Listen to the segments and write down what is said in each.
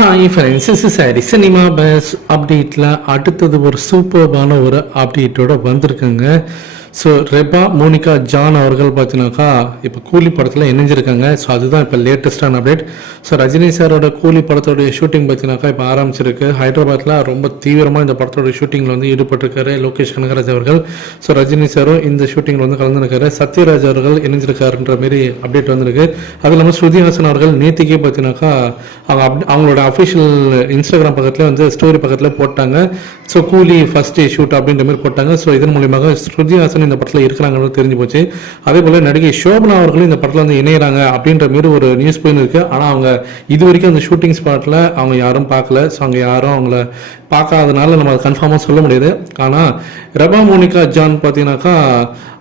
Hi friends is sorry cinema base அப்டேட்டில் அடுத்தது ஒரு சூப்பர்பான ஒரு அப்டேட்டோட வந்திருக்குங்க. ஸோ ரெபா மோனிகா ஜான் அவர்கள் பார்த்தீங்கன்னாக்கா இப்போ கூலி படத்தில் இணைஞ்சிருக்காங்க. ஸோ அதுதான் இப்போ லேட்டஸ்டான அப்டேட் ஸோ ரஜினி சாரோட கூலி படத்தோடைய ஷூட்டிங் பார்த்தீங்கன்னாக்கா இப்போ ஆரம்பிச்சிருக்கு. ஹைதராபாத்தில் ரொம்ப தீவிரமாக இந்த படத்தோட ஷூட்டிங்கில் வந்து ஈடுபட்டிருக்காரு லோகேஷ் கனகராஜ் அவர்கள். ஸோ ரஜினி சாரும் இந்த ஷூட்டிங்கில் வந்து கலந்துருக்காரு. சத்யராஜ் அவர்கள் இணைஞ்சிருக்காருன்ற மாரி அப்டேட் வந்திருக்கு. அது இல்லாமல் ஸ்ருதி ஹாசன் அவர்கள் நேத்திக்கே பார்த்தீங்கன்னாக்கா அவங்க அப் அவங்களோட அஃபிஷியல் இன்ஸ்டாகிராம் பக்கத்தில் வந்து ஸ்டோரி பக்கத்தில் போட்டாங்க. ஸோ கூலி ஃபஸ்ட் டே ஷூட் அப்படின்ற மாதிரி போட்டாங்க. ஸோ இதன் மூலியமாக ஸ்ருதி ஹாசன் இந்த படத்தில் இருக்கிறாங்கன்னு தெரிஞ்சு போச்சு. அதே போல் நடிகை சோபனா அவர்களும் இந்த படத்தில் வந்து இணையறாங்க அப்படின்ற மாதிரி ஒரு நியூஸ் போயின்னு இருக்குது ஆனால் அவங்க இது வரைக்கும் அந்த ஷூட்டிங் ஸ்பாட்டில் அவங்க யாரும் பார்க்கல. ஸோ அங்கே யாரும் அவங்கள பார்க்காதனால நம்ம அதை கன்ஃபார்மாக சொல்ல முடியாது. ஆனால் ரபா மோனிகா ஜான் பார்த்தீங்கன்னாக்கா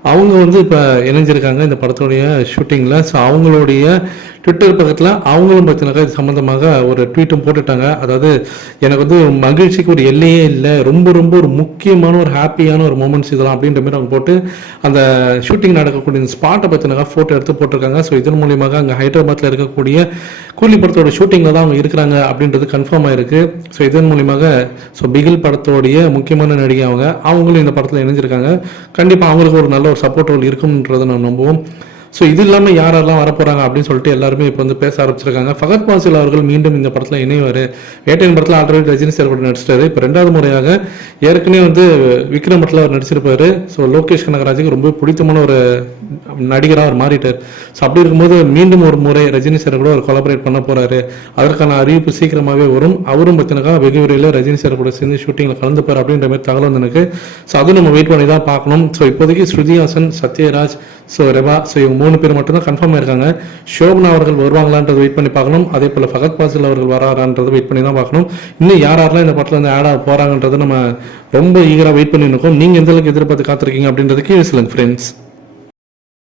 அவங்க வந்து இப்போ இணைஞ்சிருக்காங்க இந்த படத்துடைய ஷூட்டிங்கில் ஸோ அவங்களுடைய ட்விட்டர் பக்கத்தில் அவங்களும் பார்த்தீங்கன்னாக்கா இது சம்மந்தமாக ஒரு ட்வீட்டும் போட்டுட்டாங்க. அதாவது எனக்கு வந்து மகிழ்ச்சிக்கு ஒரு எல்லையே இல்லை. ரொம்ப ரொம்ப ஒரு முக்கியமான ஒரு ஹாப்பியான ஒரு மூமெண்ட்ஸ் இதெல்லாம் அப்படின்ற மாதிரி அவங்க போட்டு அந்த ஷூட்டிங் நடக்கக்கூடிய இந்த ஸ்பாட்டை பற்றினாக்கா ஃபோட்டோ எடுத்து போட்டிருக்காங்க. ஸோ இதன் மூலியமாக அங்கே ஹைதராபாத்தில் இருக்கக்கூடிய கூலி படத்தோட ஷூட்டிங்கில் தான் அவங்க இருக்கிறாங்க அப்படின்றது கன்ஃபார்ம் ஆயிருக்கு. ஸோ இதன் மூலியமாக ஸோ பிகில் படத்தோடைய முக்கியமான நடிகை அவங்க அவங்களும் இந்த படத்தில் இணைஞ்சிருக்காங்க. கண்டிப்பாக அவங்களுக்கு ஒரு நல்ல ஒரு சப்போர்ட் ரோல் இருக்கும்ன்றதை நான் நம்புவோம். ஸோ இது இல்லாமல் யார் யாரெல்லாம் வரப்போகிறாங்க அப்படின்னு சொல்லிட்டு எல்லாருமே இப்போ வந்து பேச ஆரம்பிச்சிருக்காங்க. ஃபகத் பாசில் அவர்கள் மீண்டும் இந்த படத்தில் இணைவார். வேட்டையின் படத்தில் ஆல்ரெடி ரஜினி சார் கூட நடிச்சிட்டாரு. இப்போ ரெண்டாவது முறையாக ஏற்கனவே வந்து விக்ரம் படத்தில் அவர் நடிச்சிருப்பாரு. ஸோ லோகேஷ் கனகராஜுக்கு ரொம்ப பிடித்தமான ஒரு நடிகராக அவர் மாறிட்டார். ஸோ அப்படி இருக்கும்போது மீண்டும் ஒரு முறை ரஜினி சார் கூட அவர் கொலாபரேட் பண்ண போகிறாரு அதற்கான அறிவிப்பு சீக்கிரமாகவே வரும். அவரும் பார்த்தினாக்கா வெகு விரைவில் ரஜினி சார் கூட சேர்ந்து ஷூட்டிங்கில் கலந்துப்பார் அப்படின்ற மாதிரி தகவல் வந்து எனக்கு ஸோ அதுவும் நம்ம வெயிட் பண்ணி தான் பார்க்கணும். ஸோ இப்போதைக்கு ஸ்ருதிஹாசன் சத்யராஜ் ஸோ ரெபா ஸோ இவங்க மூணு பேர் மட்டும்தான் கன்ஃபார்ம் ஆயிருக்காங்க. ஷோபனா அவர்கள் வருவாங்களான்றது வெயிட் பண்ணி பார்க்கணும். அதே போல் ஃபகத் பாசில் அவர்கள் வராரான்றது வெயிட் பண்ணி தான் பார்க்கணும். இன்னும் யார் யாரெல்லாம் இந்த படத்தில் வந்து ஆட் ஆக போகிறாங்கன்றது நம்ம ரொம்ப ஈகராக வெயிட் பண்ணி இருக்கோம். நீங்கள் எந்த அளவுக்கு எதிர்பார்த்து காத்திருக்கீங்க அப்படின்றது கீழே சொல்லுங்க ஃப்ரெண்ட்ஸ்